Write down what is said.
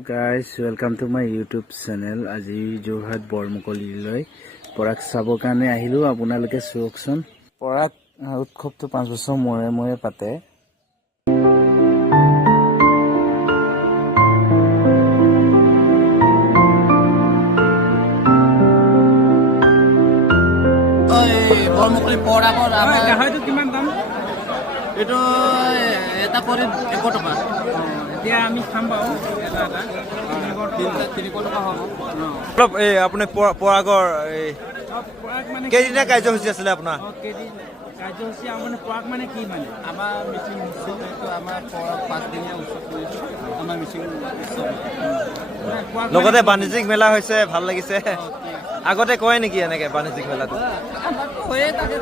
Hello guys, welcome to my YouTube channel. আজি যোৰহাট বৰমুকলিলৈ পৰাগ চাবৰ কাৰণে আহিলো। আপোনালোকে চাওকচোন, পৰাগ উৎসৱটো 5 বছৰ মূৰে মূৰে পাতে। বৰমুকলি পৰাগৰ হয়তো কিমান দাম? এইটো এটা কৰি 1 টকা। এতিয়া আমি খাম বাৰু এটা এটা 300 টকা হ'ব। অলপ এই আপুনি পৰাগৰ পৰাগ মানে কেইদিনীয়া কাৰ্যসূচী আছিলে আপোনাৰ? কেইদিন কাৰ্যসূচী মানে পৰাগ মানে কি মানে আমাৰ মিচিং উৎসৱ এইটো আমাৰ পৰাগ 5 দিনীয়া উৎসৱ কৰিছোঁ। আমাৰ মিচিং উৎসৱ লগতে বাণিজ্যিক মেলা হৈছে, ভাল লাগিছে। আগতে কয় নেকি এনেকে বাণিজ্যিক মেলাটো? হৈয়ে থাকে